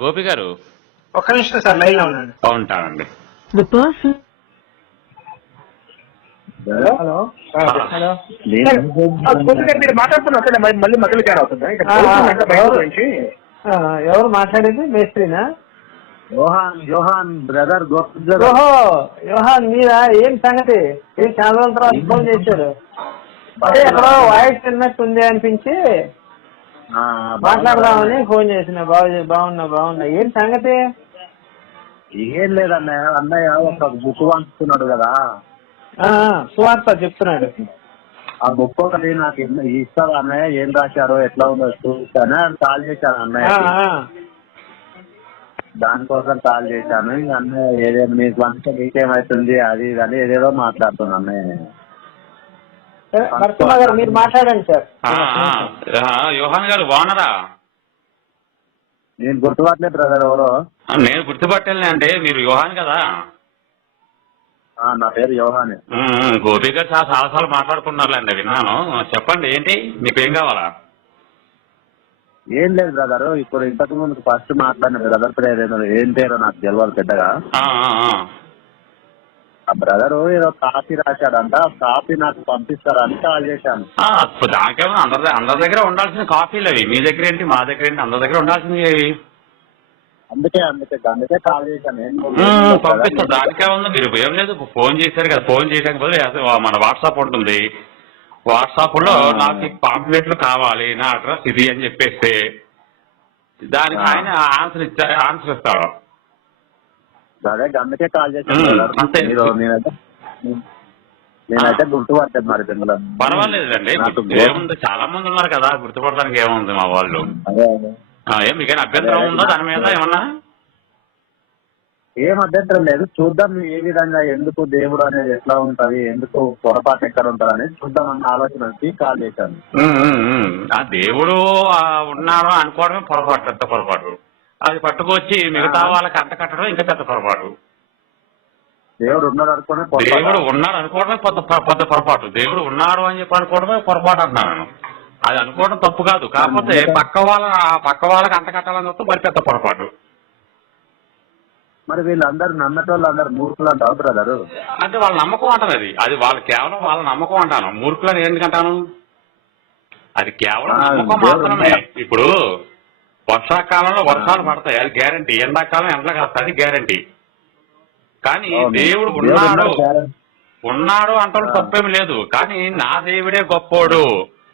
గోపి గారు ఒక్క నిమిషం సార్, లైన్ లో ఉండండి. ఉంటానండి. హలో హలో మీరు మాట్లాడుతున్నా సరే, మళ్ళీ మధ్యలో తేడా అవుతుందా? గురించి ఎవరు మాట్లాడేది? మేస్త్రినా? యోహాన్ బ్రదర్. ఓహో, యోహాన్ మీరా? ఏం సంగతి? ఏం చాలా రోజుల తర్వాత ఫోన్ చేశారు? అదే ఎక్కడో వాయిస్ విన్నట్టుంది అనిపించి మాట్లాడదామని ఫోన్ చేసిన. బాగున్నా. ఏం సంగతి? ఏం లేదన్నయ్య, అన్నయ్య ఒక బుక్ పంచుతున్నాడు కదా, సువార్త చెప్తున్నాడు. ఆ బుక్ ఒకటి నాకు ఇస్తాడు అన్నయ్య, ఏం రాశారో ఎట్లా ఉందో చూస్తాను. కాల్ చేశాను అన్నయ్య, దానికోసం కాల్ చేశాను. అన్నయ్య ఏదేదో మీకు పంపితే మీకేమవుతుంది అది ఇది అని ఏదేదో మాట్లాడుతున్నాను అన్నయ్య. నరసింహ గారు మీరు మాట్లాడండి సార్. యోహాన్ గారు బాగున్నారా? నేను గుర్తుపట్టలే బ్రదర్ ఎవరో. నేను గుర్తుపట్టాలి అంటే మీరు యోహాన్ కదా? నా పేరు యోహాన్. గోపి గారు చాలాసార్లు మాట్లాడుకున్నారులేండి, విన్నాను. చెప్పండి, ఏంటి మీకు ఏం కావాలా? ఏం లేదు బ్రదర్, ఇప్పుడు ఇంతకు ముందు ఫస్ట్ మాట్లాడిన బ్రదర్ పేరు ఏం పేరో నాకు తెలియదు పెద్దగా. ఆ బ్రదర్ ఏదో కాపీ రాశాడంట, కాపీ నాకు పంపిస్తారా అని కాల్ చేశాను. దానికేమో అందరి దగ్గర ఉండాల్సిన కాపీలు అవి, మీ దగ్గర ఏంటి మా దగ్గర ఏంటి, అందరి దగ్గర ఉండాల్సింది అవి. అందుకే కాల్ చేశాను. పంపిస్తా, దానికే ఉంది. మీరు ఏం లేదు, ఫోన్ చేశారు కదా, ఫోన్ చేయడానికి బదులు మన వాట్సాప్ ఉంటుంది, వాట్సాప్ లో నాకు పాంప్లెట్లు కావాలి, నా అడ్రస్ ఇది అని చెప్పేస్తే దానికి ఆయన ఆన్సర్ ఇస్తాడు. అదే అందుకే కాల్ చేశాను. నేనైతే గుర్తుపట్టాను మరి పిల్లలు. పర్వాలేదండి, ఏముంది, చాలా మంది ఉన్నారు కదా, గుర్తుపడడానికి ఏముంది మా వాళ్ళు. మీకైనా అభ్యంతరం ఉందా దాని మీద ఏమన్నా? ఏం అభ్యంతరం లేదు, చూద్దాం ఏ విధంగా, ఎందుకు దేవుడు అనేది ఎట్లా ఉంటది, ఎందుకు పొరపాటు ఎక్కడ ఉంటది అనేది చూద్దామన్న ఆలోచన వచ్చి కాల్ చేశాను. ఆ దేవుడు ఉన్నాడు అనుకోవడమే పొరపాటు. అది పట్టుకొచ్చి మిగతా వాళ్ళకి అంట కట్టడం ఇంకా పెద్ద పొరపాటు. దేవుడు ఉన్నాడు అనుకోవడమే పెద్ద పొరపాటు. దేవుడు ఉన్నాడు అని చెప్పి అనుకోవడమే పొరపాటు అంటున్నాను. అది అనుకోవడం తప్పు కాదు, కాకపోతే పక్క వాళ్ళకి అంట కట్టాలని వస్తే మరి పెద్ద పొరపాటు. మరి వీళ్ళందరూ నమ్మేటోళ్ళు అందరు మూర్ఖులు అంటారు బ్రదరు. అంటే వాళ్ళ నమ్మకం అంటారు, అది వాళ్ళు కేవలం వాళ్ళ నమ్మకం అంటాను. మూర్ఖులని ఎందుకంటాను? అది కేవలం నమ్మకం మాత్రమే. ఇప్పుడు వర్షాకాలంలో వర్షాలు పడతాయి, అది గ్యారంటీ. ఎండాకాలం ఎండలు కాస్తాయి, అది గ్యారంటీ. కానీ దేవుడు ఉన్నాడు అంటాడు, తప్పేమి లేదు. కానీ నా దేవుడే గొప్పోడు,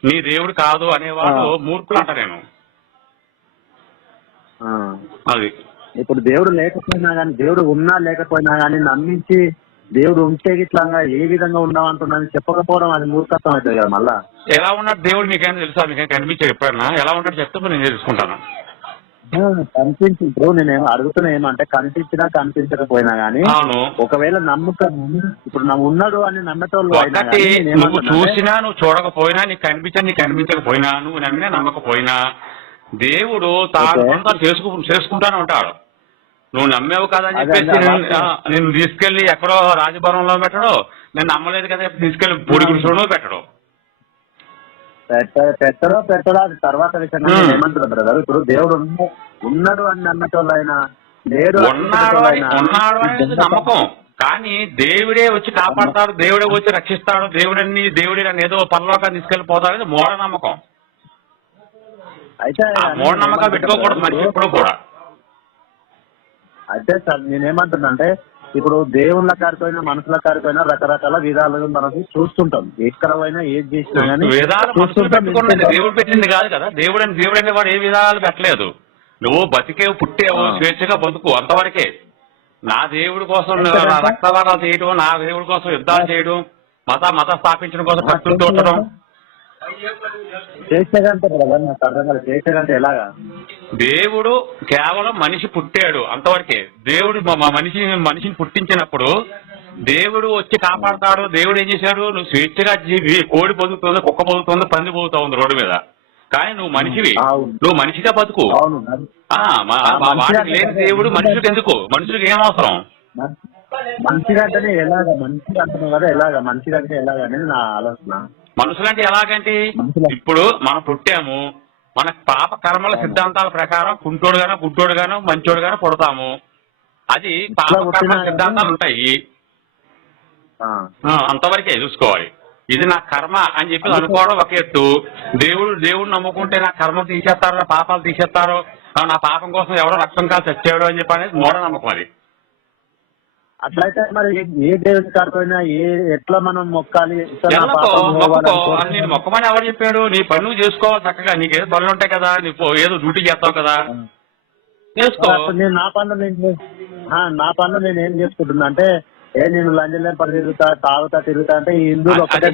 నీ దేవుడు కాదు అనేవాడు మూర్ఖులు అంట నేను. అది ఇప్పుడు దేవుడు లేకపోయినా కానీ, దేవుడు ఉన్నా లేకపోయినా కానీ నమ్మించి దేవుడు ఉంటే ఇట్లా ఏ విధంగా ఉన్నామంటున్నాను చెప్పకపోవడం అది మూర్ఖత్వం అవుతుంది కదా. మళ్ళా ఎలా ఉన్నాడు దేవుడు మీకేమైనా తెలుసా? మీకేం కనిపించే చెప్పాను ఎలా ఉంటాడు చెప్తే నేను తెలుసుకుంటాను. కనిపించు, నేనేమో అడుగుతున్నా ఏమంటే కనిపించినా కనిపించకపోయినా గానీ ఒకవేళ నమ్మకం ఇప్పుడు ఉన్నాడు అని నమ్మటోళ్ళు నువ్వు చూసినా నువ్వు చూడకపోయినా, నీకు కనిపించకపోయినా, నువ్వు నమ్మినా నమ్మకపోయినా దేవుడు తాను చేసుకుంటానే ఉంటాడు. నువ్వు నమ్మేవు కదా అని చెప్పేసి నేను తీసుకెళ్లి ఎక్కడో రాజభవనంలో పెట్టడం, నేను నమ్మలేదు కదా తీసుకెళ్లి పూడి గుడిసెలో పెట్టడం. పెట్టడా అది తర్వాత విషయం. ఏమంటున్నా బ్రదర్, ఇప్పుడు దేవుడు ఉన్నాడు అని నమ్మటోళ్ళు అయినా ఉన్నాడు అనేది నమ్మకం. కానీ దేవుడే వచ్చి కాపాడతాడు, దేవుడే వచ్చి రక్షిస్తాడు, దేవుడే ఏదో పరలోకాన్ని తీసుకెళ్లిపోతాడు, మూఢ నమ్మకం. అయితే మూఢ నమ్మకం పెట్టుకోకూడదు మనిషి ఎప్పుడు కూడా. అయితే సార్ నేనేమంటున్నా అంటే, ఇప్పుడు దేవుళ్ళ కారిపోయినా మనుషుల కారిపోయినా రకరకాల విధాలుగా మనకు చూస్తుంటాం. ఎక్కడ పోయినా ఏది చేసినా కానీ దేవుడు పెట్టింది కాదు కదా. దేవుడు అనేవాడు ఏ విధాలు పెట్టలేదు. నువ్వు బతికేవు, పుట్టేవు, స్వేచ్ఛగా బతుకు, అంతవరకే. నా దేవుడి కోసం రక్తదానాలు చేయడం, నా దేవుడి కోసం యుద్ధాలు చేయడం, మత స్థాపించడం కోసం కత్తులు తోటడం చేసేదంటే ఎలాగా? దేవుడు కేవలం మనిషి పుట్టాడు అంతవరకే. దేవుడు మనిషిని పుట్టించినప్పుడు దేవుడు వచ్చి కాపాడతాడు. దేవుడు ఏం చేశాడు? నువ్వు స్వేచ్ఛగా జీవి, కోడి బతుకుతుంది, కుక్క బతుకుతుంది, పంది బతుకుతా ఉంది రోడ్డు మీద. కానీ నువ్వు మనిషివి, నువ్వు మనిషిగా బతుకు. వాటికి లేని దేవుడు మనుషులకు ఎందుకు? మనుషులకు ఏం అవసరం? మనిషిగంటేనే ఎలాగా? మనిషి అంటున్నావు కదా, ఎలాగా మనిషిగంటే ఎలాగా అనేది నా ఆలోచన. మనుషులంటే ఎలాగంటే ఇప్పుడు మనం పుట్టాము, మన పాప కర్మల సిద్ధాంతాల ప్రకారం కుంటోడుగానో గుడ్డోడుగానో మంచోడుగానో పుడతాము. అది పాప కర్మల సిద్ధాంతాలు ఉంటాయి. అంతవరకే చూసుకోవాలి. ఇది నా కర్మ అని చెప్పి అనుకోవడం ఒక ఎత్తు. దేవుడు నమ్ముకుంటే నా కర్మ తీసేస్తారో, నా పాపాలు తీసేస్తారో, నా పాపం కోసం ఎవరో రక్తం కాలు చచ్చాడు అని చెప్పి అనేది మూఢ నమ్మకం. అది అట్లయితే మరి ఏ దేవుడి కాకపోయినా ఎట్లా మనం మొక్కాలి? నేను మొక్కమని ఎవరు చెప్పాడు? నీ పని నువ్వు చేసుకోవాలి చక్కగా. నీకేదో పనులు ఉంటాయి కదా, నీకు ఏదో డ్యూటీ చేస్తావు కదా, చేసుకో. నేను నా పనులు నేను ఏం చేసుకుంటున్నా అంటే నేను లంజలే పడి తిరుగుతా, తాగుతా తిరుగుతా అంటే ఈ హిందువులు ఒక్కటే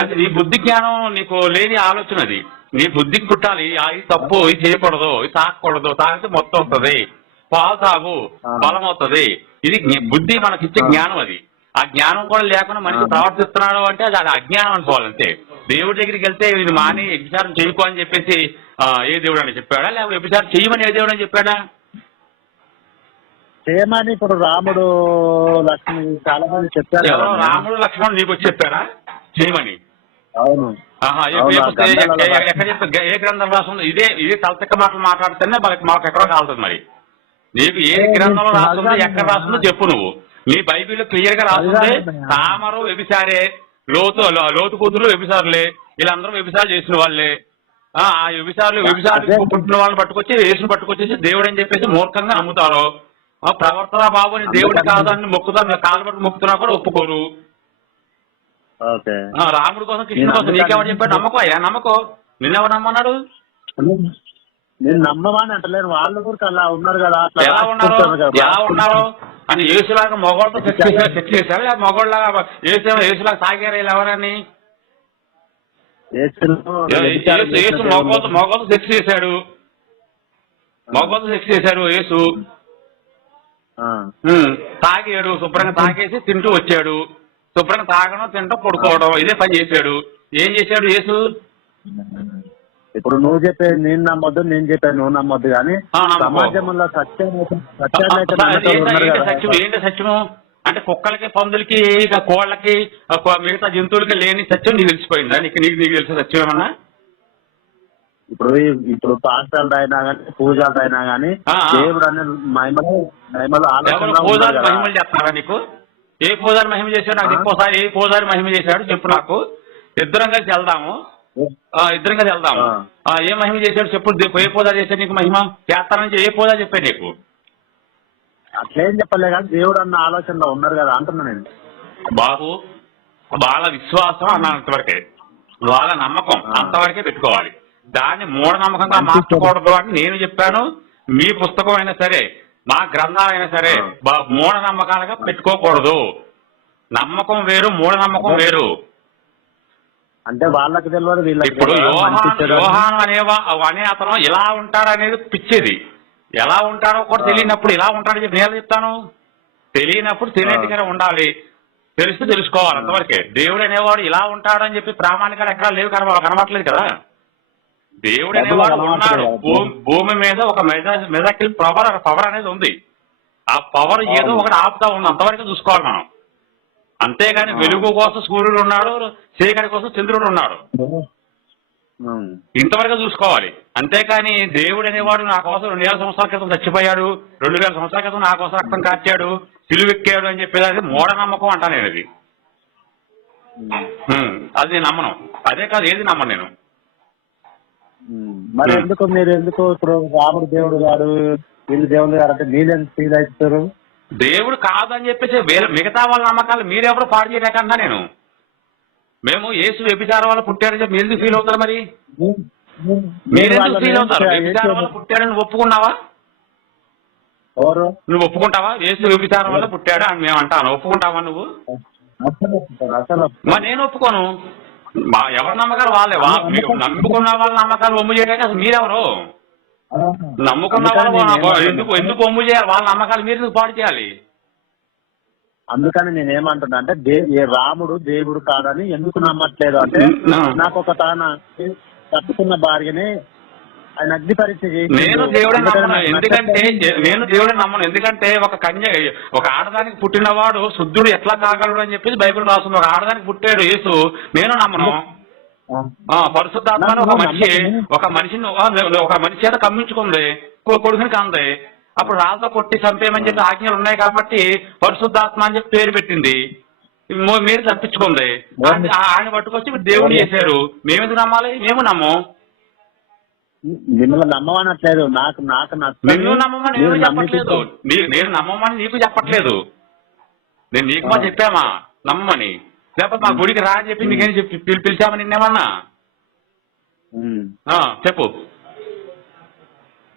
అది నీ బుద్ధి జ్ఞానం నీకు లేని ఆలోచన. అది నీ బుద్ధికి పుట్టాలి. ఇది తప్పు, ఇది చేయకూడదు, ఇది తాగకూడదు, తాగితే మొత్తం వస్తుంది, పాలు తాగు బలం అవుతుంది. ఇది బుద్ధి మనకిచ్చే జ్ఞానం. అది ఆ జ్ఞానం కూడా లేకుండా మనిషి ప్రవర్తిస్తున్నాడు అంటే అది అజ్ఞానం అనుకోవాలి. అంతే. దేవుడి దగ్గరికి వెళ్తే ఇది మాని వ్యభిచారం చేయకు అని చెప్పేసి ఏ దేవుడు అని చెప్పాడా, లేకపోతే వ్యభిచారం చేయమని ఏ దేవుడు అని చెప్పాడా? చేయమని ఇప్పుడు రాముడు లక్ష్మణ్ చాలా మంది చెప్పారు. రాముడు లక్ష్మణుడు నీకు వచ్చి చెప్పారా చేయమని? అవును. ఎక్కడ చెప్పి ఏ గ్రంథం రాస్తుంది? ఇదే తలతెక్క మాటలు మాట్లాడితేనే మాకు ఎక్కడో కాలుతుంది. మరి నీకు ఏ గ్రంథంలో రాస్తుందో ఎక్కడ రాస్తుందో చెప్పు. నువ్వు నీ బైబిల్లో క్లియర్ గా రాస్తుంది తామరు వ్యభిచారే, లోతు కూతురు వ్యభిచారులే, వీళ్ళందరూ వ్యభిచారం చేసిన వాళ్ళే. ఆ వ్యభిచారులు పుట్టిన వాళ్ళని పట్టుకొచ్చి యేసుని పట్టుకొచ్చేసి దేవుడు అని చెప్పేసి మూర్ఖంగా నమ్ముతారు. ప్రవర్తన బాబుని దేవుడి కాదని మొక్కుతారు, కాలుబట్టి మొక్కుతున్నా కూడా ఒప్పుకోరు. రాముడి కోసం కృష్ణుడి కోసం నీకెవరు చెప్పాడు? నమ్మకం అయ్యా, నమ్మకం. నిన్నెవరు నమ్మన్నాడు? నేను నమ్మమని అంటలేను, వాళ్ళు కూడా అలా ఉన్నారు కదా. ఎలా ఉన్నారు అని యేసులాగా మగవాళ్ళతో సెక్స్ చేశారు, లేదా మగవాళ్ళలాగా యేసులాగా సాగారు ఎవరని? యేసు మగవాళ్ళతో సెక్స్ చేశాడు, మగవాళ్ళతో సెక్స్ చేశాడు యేసు. తాగాడు, శుభ్రంగా తాగేసి తింటూ వచ్చాడు. శుభ్రంగా తాగడం, తింటూ పడుకోవడం, ఇదే పని చేశాడు. ఏం చేశాడు యేసు? ఇప్పుడు నువ్వు చెప్పేది నేను నమ్మొద్దు, నేను చెప్పేది నువ్వు నమ్మొద్దు, కానీ సమాజంలో సత్యం ఏంటి? సత్యము అంటే కుక్కలకి, పందులకి, కోళ్ళకి, మిగతా జంతువులకి లేని సత్యం నీకు తెలిసిపోయిందా? నీకు తెలిసే సత్యం ఏమన్నా? ఇప్పుడు పాఠశాలలు అయినా కానీ, పూజలు అయినా కానీ దేవుడు అనే మహిమలు చెప్తారా నీకు? ఏ పూజారి మహిమ చేశాడు నాకు ఇంకోసారి? ఏ పూజారి మహిమ చేశాడు చెప్పు నాకు. ఇద్దరం కలిసి వెళ్దాము. ఏ మహిమ చేశాడు చెప్పు. ఏ పూజారి చేశాడు నీకు మహిమ? చేస్తానని ఏ పూజారి చెప్పాడు నీకు? అట్లేం చెప్పలే కానీ దేవుడు అన్న ఆలోచనలో ఉన్నారు కదా అంటున్నా నేను. బాబు, వాళ్ళ విశ్వాసం అన్నంతవరకే, వాళ్ళ నమ్మకం అంతవరకే పెట్టుకోవాలి. దాన్ని మూఢనమ్మకంగా మార్చకూడదు అని నేను చెప్పాను. మీ పుస్తకం అయినా సరే, మా గ్రంథాలైనా సరే మూఢనమ్మకాలుగా పెట్టుకోకూడదు. నమ్మకం వేరు, మూఢనమ్మకం వేరు. అంటే వాళ్ళకి తెలియదు వీళ్ళకి. ఇప్పుడు యోహాను అనే అతను ఎలా ఉంటాడనేది పిచ్చేది. ఎలా ఉంటాడో కూడా తెలియనప్పుడు ఇలా ఉంటాడని చెప్పి నేను చెప్తాను. తెలియనప్పుడు తెలియట్టుగానే ఉండాలి, తెలిస్తే తెలుసుకోవాలి, అంతవరకే. దేవుడు అనేవాడు ఇలా ఉంటాడని చెప్పి ప్రామాణికాలు ఎక్కడా లేవు, కనబడట్లేదు కదా. దేవుడు అనేవాడు ఉన్నాడు. భూమి మీద ఒక మెజాకిల్ పవర్ అనేది ఉంది. ఆ పవర్ ఏదో ఒకటి ఆపుతా ఉంది, అంతవరకు చూసుకోవాలి మనం. అంతేగాని వెలుగు కోసం సూర్యుడు ఉన్నాడు, చీకటి కోసం చంద్రుడు ఉన్నాడు, ఇంతవరకు చూసుకోవాలి. అంతేకాని దేవుడు అనేవాడు నా కోసం 2000 సంవత్సరాల క్రితం చచ్చిపోయాడు, 2000 సంవత్సరాల క్రితం నా కోసం రక్తం కార్చాడు, సిలువెక్కాడు అని చెప్పేది మూఢనమ్మకం అంటాను నేను. అది నేను నమ్మను. అదే కాదు, ఏది నమ్మను నేను. మరి ఎందుకు ఇప్పుడు రాముడు దేవుడు గారు, వీళ్ళు దేవుడు గారు అంటే మీరెందుకు ఫీల్ అవుతారు? దేవుడు కాదని చెప్పేసి మిగతా వాళ్ళ నమ్మకాలు మీరెవరు పాడు చేయలేకన్నా నేను. మేము యేసు వ్యభిచారం వల్ల పుట్టాడని చెప్పి మీరు ఫీల్ అవుతారు. మరి మీరెందుకు ఫీల్ అవుతారు? వ్యభిచారం వల్ల పుట్టాడని ఒప్పుకున్నావా? నువ్వు ఒప్పుకుంటావా? యేసు వ్యభిచారం వల్ల పుట్టాడు అని మేము అంటాను, ఒప్పుకుంటావా నువ్వు? మరి నేను ఒప్పుకోను. ఎవరి నమ్మకాలు వాళ్ళే. నమ్ముకున్న వాళ్ళ నమ్మకాలు ఒమ్ము చేయడానికి అసలు మీరెవరు? నమ్ముకున్న వాళ్ళు ఎందుకు ఒమ్ము చేయాలి? వాళ్ళ నమ్మకాలు మీరు ఎందుకు పాడు చేయాలి? అందుకని నేనేమంటున్నా అంటే రాముడు దేవుడు కాదని ఎందుకు నమ్మట్లేదు అంటే, నాకు ఒక తాన కట్టుకున్న భార్యని ఆయన అగ్ని పరీక్ష చేసి నేను దేవుడే నమ్మను. ఎందుకంటే ఒక ఆడదానికి పుట్టినవాడు శుద్ధుడు ఎట్లా కాగలడు అని చెప్పేసి బైబిల్ రాస్తుంది. ఒక ఆడదానికి పుట్టాడు యేసు, నేను నమ్మను. పరిశుద్ధాత్మని ఒక మనిషి చేత కమ్మించుకుంది, కొడుకుని కంది. అప్పుడు రాళ్ళతో కొట్టి చంపేయమని చెప్పి ఆజ్ఞలు ఉన్నాయి కాబట్టి పరిశుద్ధాత్మ అని చెప్పి పేరు పెట్టింది. మీరు తప్పించుకుంది. ఆయన పట్టుకొచ్చి దేవుడు చేశారు. మేమెందుకు నమ్మాలి? మేము నమ్మం. మిమ్మల్ని నమ్మమనట్లేదు, నాకు నిన్ను నమ్మమని నేను చెప్పట్లేదు. నేను నమ్మమని నీకు చెప్పట్లేదు. నేను నీకు మా చెప్పామా నమ్మమని? లేకపోతే మా గుడికి రా అని చెప్పి నీకేం పిలిచామని నిన్నేమన్నా? చెప్పు.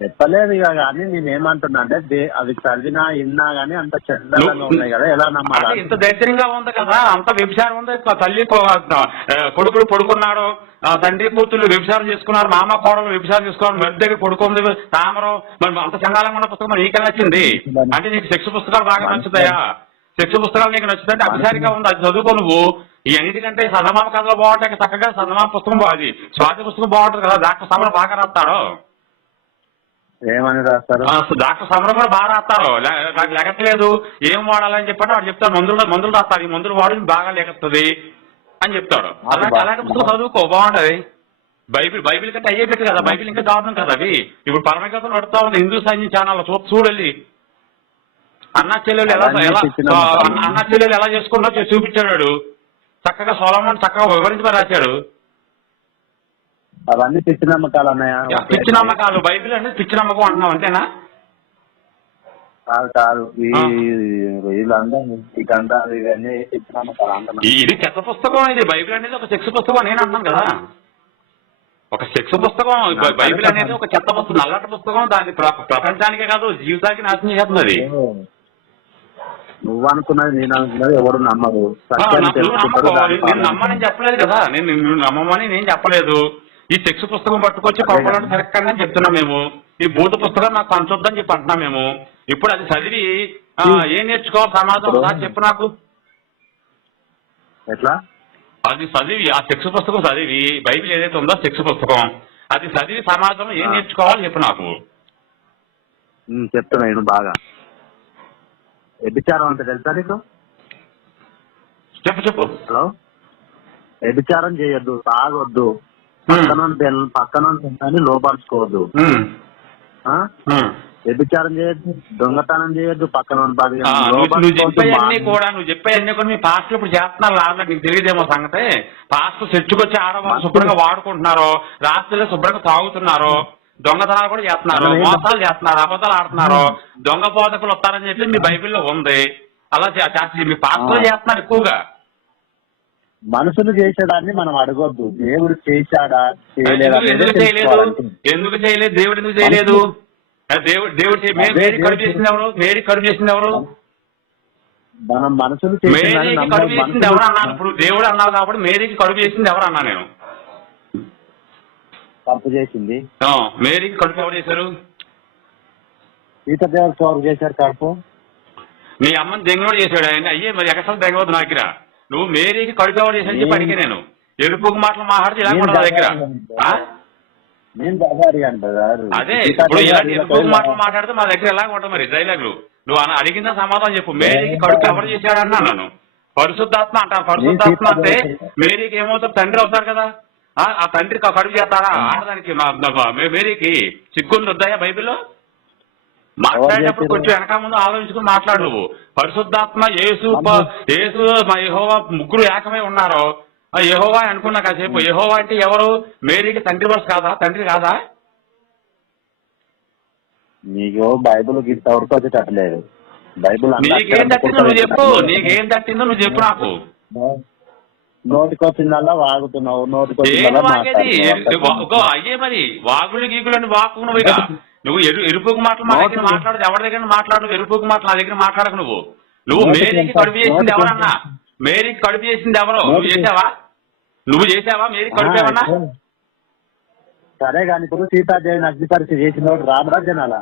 చెప్పలేదు ఇక. కానీ నేనేమంటున్నా అంటే అవి చదివినా విన్నా గానీ అంత చందంగా ఉన్నాయి కదా, ఎలా నమ్మాలి? ఇంత దరిద్రంగా ఉంది కదా, అంత వ్యభిచారం ఉంది. తల్లి కొడుకులు పడుకున్నాడు, తండ్రి కూతుళ్ళు వ్యభిచారం చేసుకున్నారు, మామ కోడలు వ్యభిచారం చేసుకున్నారు, మెడ దగ్గర పడుకుంది తామరం. మరి అంత చండాలంగా ఉన్న పుస్తకం నీకే నచ్చింది అంటే నీకు సెక్స్ పుస్తకాలు బాగా నచ్చుతాయా? సెక్స్ పుస్తకాలు నీకు నచ్చుతుంటే అభిసారిగా ఉంది, అది చదువుకో నువ్వు. ఈ అన్నిటికంటే చందమామ కథలు బాగుంటాయి, చక్కగా చందమామ పుస్తకం బాగుంది, స్వాతి పుస్తకం బాగుంటుంది కదా. డాక్టర్ సమర బాగా రాస్తాడు. ఏమని రాస్తారు? డాక్టర్ సమర కూడా బాగా రాస్తారు. నాకు లెగట్లేదు, ఏం వాడాలని చెప్పంటే వాడు చెప్తాడు. మందులు రాస్తారు, ఈ మందులు వాడు బాగా లెగస్తుంది అని చెప్తాడు. అలాంటి పుస్తకం చదువుకో, బాగుంటది. బైబిల్ కంటే అయ్యే పెట్టి కదా, బైబిల్ ఇంకా దారుణం కదా అవి. ఇప్పుడు పరమగతం నడుతా ఉంది హిందూ సైన్యం ఛానల్, చూడెళ్ళి అన్న చెల్లెలు ఎలా చేసుకున్నా చూపించాడు. చక్కగా సొలొమోను చక్కగా వివరించి రాశాడు. అవన్నీ పిచ్చి నమ్మకాలు అన్నాయా? పిచ్చి నమ్మకాలు. బైబిల్ అనేది పిచ్చి నమ్మకం అంటున్నావు అంతేనా? కాదు ఇవన్నీ పిచ్చి నమ్మకాలు అంటున్నా. ఇది చెత్త పుస్తకం. ఇది బైబిల్ అనేది ఒక సెక్స్ పుస్తకం నేను అంటున్నాను కదా. ఒక సెక్స్ పుస్తకం. బైబిల్ అనేది ఒక చెత్త పుస్తకం, నల్లటి పుస్తకం. దాన్ని ప్రపంచానికే కాదు జీవితానికి నాశనం చేస్తుంది అది. నువ్వు అనుకున్నది నేను అనుకున్నది ఎవడు నమ్మదు. నేను నమ్మని చెప్పలేదు కదా, నేను నమ్మమని నేను చెప్పలేదు. ఈ సెక్స్ పుస్తకం పట్టుకొచ్చి కొంపలను సరిగ్గా చెప్తున్నాం మేము. ఈ భూత పుస్తకం నాకు పంచొద్దని చెప్పి అంటున్నాం మేము. ఇప్పుడు అది చదివి ఏం నేర్చుకోవాలి సమాజం ఒకసారి చెప్పు నాకు. ఎట్లా? అది చదివి ఆ సెక్స్ పుస్తకం చదివి, బైబిల్ ఏదైతే ఉందో సెక్స్ పుస్తకం అది చదివి సమాజం ఏం నేర్చుకోవాలి చెప్పు నాకు. చెప్తున్నా నేను బాగా. వ్యభిచారం అంటే తెలుసా నీకు? చెప్పు. హలో, వ్యభిచారం చేయొద్దు, తాగొద్దు, పక్కన లోపరుచుకోవద్దు, వ్యభిచారం చేయొద్దు, దొంగతనం చేయొద్దు, పక్కన నువ్వు చెప్పేవన్నీ కూడా మీ పాస్టర్ ఇప్పుడు చేస్తున్నారు లాగా నీకు తెలియదేమో సంగతి. పాస్టర్ చర్చకొచ్చి ఆడవాళ్ళు శుభ్రంగా వాడుకుంటున్నారు, రాత్రులు శుభ్రంగా తాగుతున్నారు, దొంగతనాలు కూడా చేస్తున్నారు, మోసాలు చేస్తున్నారు, అబద్ధాలు ఆడుతున్నారు, దొంగ బోధకులు వస్తారని చెప్పి మీ బైబిల్లో ఉంది. అలా మీ పాస్టర్ చేస్తున్నారు ఎక్కువగా. మనుషులు చేసేదాన్ని మనం అడగొద్దు. దేవుడు చేశాడా చేయలేదా? ఎందుకు చేయలేదు? దేవుడు ఎందుకు చేయలేదు? దేవుడు మేరీ కడుపు చేసింది ఎవరు? మేరీ కడుపు చేసింది ఎవరు? మనం మనుషులు మేరీకి కడుపు చేసింది ఎవరు అన్నాను. ఇప్పుడు దేవుడు అన్నావు కాబట్టి మేరీకి కడుపు చేసింది ఎవరు అన్నా నేను. తప్పు చేసింది మేరీకి కడుపు ఎవరు చేశారు? సీతాదేవికి ఎవరు చేశారు కడుపు? నీ అమ్మని దెంగోడు చేశాడు ఆయన. అయ్యే మరి ఎక్కడ దెంగవద్దు నా దగ్గర. నువ్వు మేరీకి కడుపు ఎవరు చేశాను చెప్పి అడిగి నేను ఎరుపుకు మాటలు మాట్లాడితే ఇలా కూడా నా దగ్గర. అదే ఇప్పుడు ఇలాంటి ఎరుపుకు మాటలు మాట్లాడితే మా దగ్గర ఎలాగ ఉంటుంది మరి డైలాగులు. నువ్వు అడిగిన సమాధానం చెప్పు. మేరీకి కడుపు ఎవరు చేశాడన్నా నన్ను. పరిశుద్ధాత్మ అంటాను. పరిశుద్ధాత్మ అంటే మేరీకి ఏమవుతుంది? తండ్రి అవుతారు కదా. ఆ తండ్రి కడుపు చేస్తారా ఆడదానికి? మేరీకి సిగ్గుంది వద్దాయా బైబిల్లో? మాట్లాడేటప్పుడు కొంచెం వెనక ముందు ఆలోచించుకుని మాట్లాడు నువ్వు. పరిశుద్ధాత్మ యేసు యెహోవా ముగ్గురు ఏకమై ఉన్నారో యెహోవా అనుకున్నా కాసేపు. యెహోవా అంటే ఎవరు? మేరీకి తండ్రి వరుస కాదా? తండ్రి కాదా? నీకు బైబుల్ ఇంతవరకు వచ్చేటట్లేదు. బైబుల్ నీకేం తట్టిందో నువ్వు చెప్పు. నీకేం తట్టిందో నువ్వు చెప్పు నాకు. నోటికొచ్చిందల్లా వాగుతున్నావు. అయ్యే మరి వాగులు గీకులు అని వాకు నువ్వు. ఇక నువ్వు ఎరుపుకు మాటలు మా దగ్గర మాట్లాడదు. ఎవరి దగ్గర మాట్లాడు? ఎరుపుకు మాటలు నా దగ్గర మాట్లాడకు నువ్వు. మేరీకి కడుపు చేసింది ఎవరన్నా? మేరీకి కడుపు చేసింది ఎవరు? నువ్వు చేసావా? మేరీకి కడుపు ఏమన్నా? సరే కానీ ఇప్పుడు సీతాదేవిని అగ్ని పరీక్ష చేసిన రాముడా జనాలా?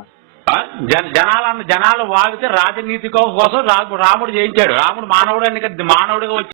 జనాలు వాగితే రాజనీతి కోసం రాముడు చేయించాడు. రాముడు మానవుడు మానవుడిగా వచ్చి